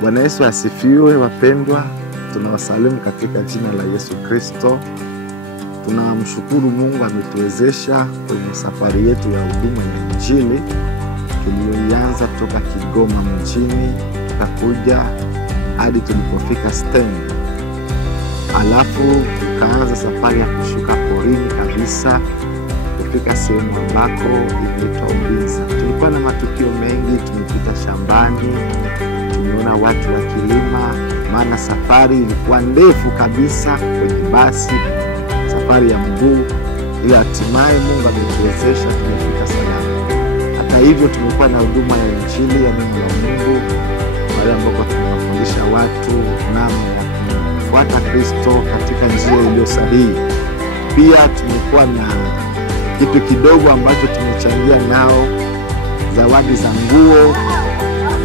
Bwana Yesu asifiwe wapendwa. Tunawasalimu katika jina la Yesu Kristo. Tunamshukuru Mungu ametuwezesha kwenye safari yetu ya huduma ya Injili tuliyoanza toka Kigoma mjini tukakuja hadi tulipofika stand. Alafu tukaanza safari ya kushuka porini kabisa kufika sehemu ambako inaitwa Uvinza. Tulikuwa na matukio mengi, tumepita shambani, tumeona watu wakilima, maana safari ilikuwa ndefu kabisa kwenye basi, safari ya mguu, ila hatimaye Mungu ametuwezesha tumefika salama. Hata hivyo tumekuwa na huduma ya Injili ya neno la Mungu, pale ambapo tunawafundisha watu namna ya kumfuata Kristo katika njia iliyo sahihi. Pia tumekuwa na kitu kidogo ambacho tumechangia nao, zawadi za nguo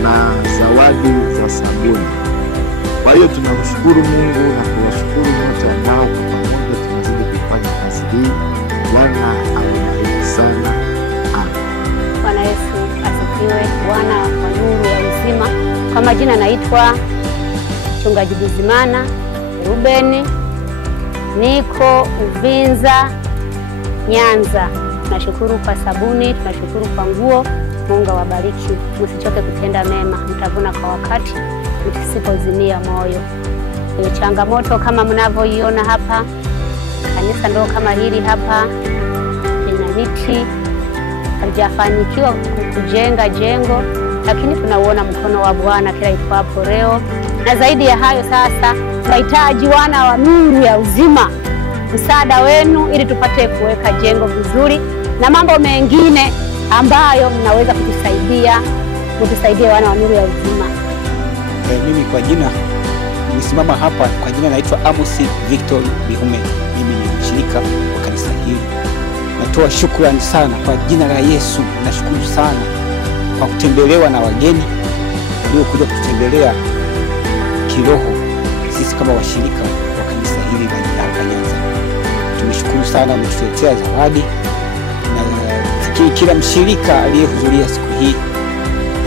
na zawadi za sabuni. Kwa hiyo tunamshukuru Mungu na kuwashukuru wote ambao kwa pamoja tunazidi kufanya kazi hii. Bwana awabariki sana. Bwana Yesu asifiwe. Bwana wa nuru ya uzima. Kwa majina naitwa Mchungaji Bizimana Rubeni, niko Uvinza, Nyanza. Tunashukuru kwa sabuni, tunashukuru kwa nguo. Mungu awabariki. Msichoke kutenda mema, mtavuna kwa wakati, msipozimia moyo. Ni changamoto kama mnavyoiona hapa. Kanisa ndio kama hili hapa, lina miti, halijafanikiwa kujenga jengo, lakini tunauona mkono wa Bwana kila itwapo leo. Na zaidi ya hayo sasa, tunahitaji wana wa nuru ya uzima msaada wenu ili tupate kuweka jengo vizuri na mambo mengine ambayo mnaweza kutusaidia, mtusaidie wana wa nuru ya uzima. Mimi kwa jina nimesimama hapa kwa jina naitwa Amos Victor Bihume. Mimi ni mshirika wa kanisa hili. Natoa shukrani sana kwa jina la Yesu. Nashukuru sana kwa kutembelewa na wageni waliokuja kututembelea kiroho sisi kama washirika wa kanisa hili la Nyanza. Tumeshukuru sana mtuletea zawadi, na kila mshirika aliyehudhuria siku hii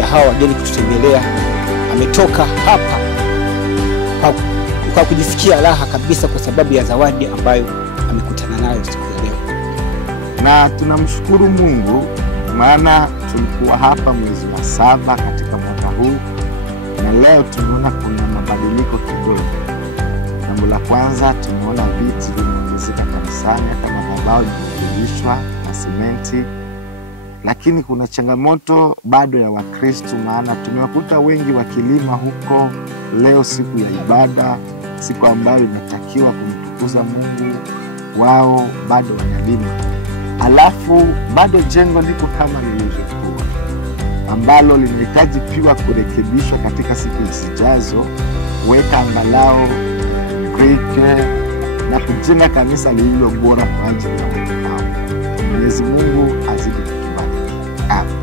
ya hawa wageni kututembelea ametoka hapa kwa kujisikia raha kabisa kwa sababu ya zawadi ambayo amekutana nayo siku ya leo. Na tunamshukuru Mungu maana tulikuwa hapa mwezi wa 7 katika mwaka huu, na leo tumeona kuna mabadiliko kidogo. Jambo la kwanza, tumeona viti vimeongezeka kanisani, hata madhabahu yamebadilishwa na simenti. Lakini kuna changamoto bado ya Wakristo, maana tumewakuta wengi wakilima huko leo siku ya ibada, siku ambayo inatakiwa kumtukuza Mungu, wao bado wanalima. Alafu bado jengo liko kama lilivyokuwa, ambalo linahitaji pia kurekebishwa katika siku zijazo, kuweka angalau break na kujenga kanisa lililo bora kwa ajili ya Mungu. Mwenyezi Mungu azidi kutubariki. Amen.